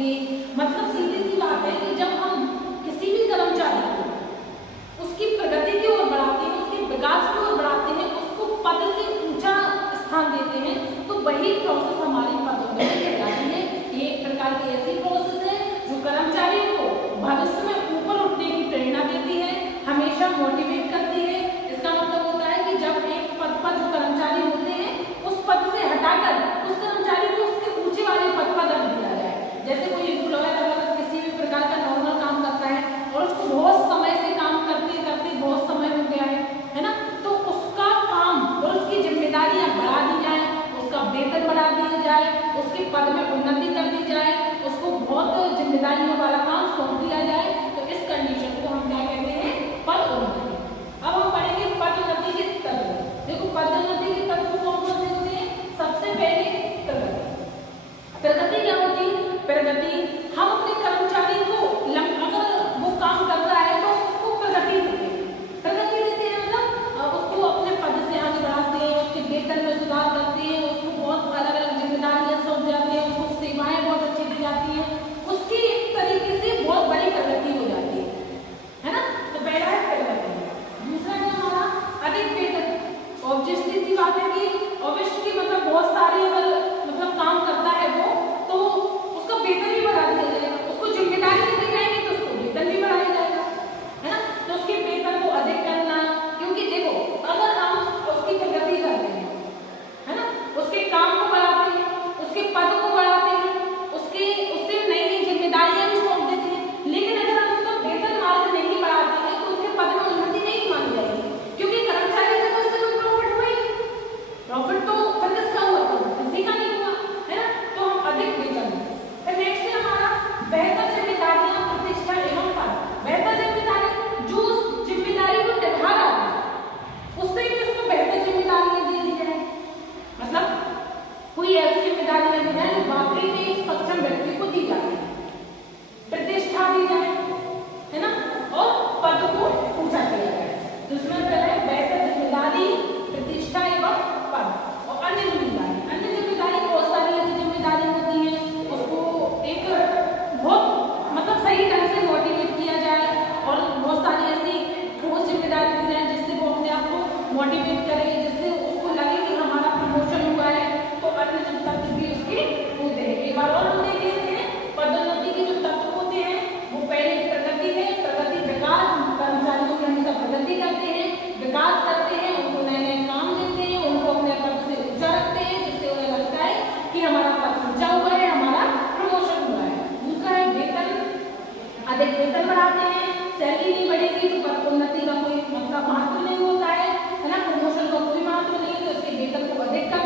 देंगे। मतलब सीधी सी बात है कि जब हम किसी भी कर्मचारी को उसकी प्रगति की ओर बढ़ाते हैं, उसके विकास की ओर बढ़ाते हैं, उसको पद से ऊंचा स्थान देते हैं, तो वही प्रोसेस हमारी पदोन्नति कहलाती है। ये एक प्रकार की ऐसी प्रोसेस है जो कर्मचारियों को भविष्य में ऊपर उठने की प्रेरणा देती है, हमेशा मोटिवेट करती है। इसका मतलब होता है कि जब एक पद पर जो कर्मचारी होते हैं उस पद से हटाकर उस कर्मचारी को उसके ऊंचे वाले पद पर रख दिया जाए। जैसे कोई एम्प्लॉयर अगर किसी भी प्रकार का नॉर्मल काम करता है और उसको बहुत समय से काम करते करते बहुत समय हो गया है ना, तो उसका काम और उसकी जिम्मेदारियां बढ़ा दी जाए, उसका वेतन बढ़ा दिया जाए, उसके पद में उन्नति कर दी जाए, उसको बहुत जिम्मेदारियों वाला काम सौंप दिया जाए, तो इस कंडीशन को हम क्या कहते हैं, पदोन्नति। अब हम पढ़ेंगे पदोन्नति के तत्व। देखो पदोन्नति के तत्व कौन कौन से होते हैं। सबसे पहले प्रगति। प्रगति क्या होती है। प्रगति हम अपने कर्मचारी को अगर वो काम कर रहा है तो उसको प्रगति देते हैं। प्रगति देते हैं मतलब उसको अपने पद से आगे बढ़ाते हैं, उसके वेतन में सुधार करते हैं, उसको बहुत अलग अलग जिम्मेदारियां सौंप जाती हैं, उसको सेवाएं बहुत अच्छी दी जाती हैं, उसकी एक तरीके से बहुत बड़ी प्रगति हो जाती है ना। तो पहला है प्रगति। दूसरा है हमारा अधिक वेतन। ऑब्वियसली सी बात है कि ऑब्वियसली मतलब बहुत सारे अगर मतलब काम करता है वो, तो उसका वेतन भी बढ़ा दिया जाएगा, उसको जिम्मेदारी दी जाएगी तो उसको वेतन भी बढ़ाया जाएगा, है ना। तो उसके वेतन को अधिक करना, क्योंकि देखो अगर हम उसकी प्रगति करते हैं, है ना, उसके काम को बढ़ाते हैं, उसके पद को बढ़ाते हैं, उससे नई नई जिम्मेदारियां भी सौंप देते हैं, लेकिन अगर हम उसका वेतन मार्ग नहीं बढ़ाते हैं तो उसके पद में उन्नति नहीं मानी जाएगी, क्योंकि कर्मचारी का तो उससे कोई प्रॉफिट हुआ ही नहीं। प्रॉफिट तो फिर किसका हुआ, किसी का नहीं हुआ, है ना। तो हम अधिक वेतन। फिर नेक्स्ट है हमारा बेहतर जिम्मेदारियां, प्रतिष्ठा एवं पद। बेहतर जिम्मेदारी, जो उस जिम्मेदारी को निभा रहा है उससे भी उसको बेहतर जिम्मेदारियां दे दी जाए। मतलब कोई ऐसी जिम्मेदारियां दी जाए जो वाकई में एक सक्षम व्यक्ति को दी जाए, प्रतिष्ठा दी जाए, है ना, और पद को ऊंचा किया जाए। तो इसमें पहले है बेहतर जिम्मेदारी, प्रतिष्ठा एवं पद। और अन्य जिम्मेदारी, अन्य जिम्मेदारी बहुत सारी ऐसी जिम्मेदारी होती है, उसको एक बहुत मतलब सही ढंग से मोटिवेट किया जाए और बहुत सारी ऐसी ठोस जिम्मेदारी दी जाए जिससे वो अपने आप को मोटिवेट करे, जिससे उसको लगे कि हमारा प्रमोशन हुआ है। तो अन्य जो तत्व भी उसके होते हैं। एक बार और हम देख लेते हैं पदोन्नति के जो तत्व होते हैं। वो पहले प्रगति है, प्रगति विकास, कर्मचारियों की हमेशा प्रगति करते हैं, विकास करते हैं, उनको नए नए काम देते हैं, उनको अपने पद से ऊंचा रखते हैं, जिससे उन्हें लगता है कि हमारा पद ऊंचा हुआ है, हमारा प्रमोशन हुआ है। दूसरा है वेतन, अधिक वेतन बढ़ाते हैं। सैलरी नहीं बढ़ेगी तो पदोन्नति का कोई मतलब महत्व नहीं होता है ना, प्रमोशन का कोई महत्व नहीं है, तो उसके वेतन को अधिक कर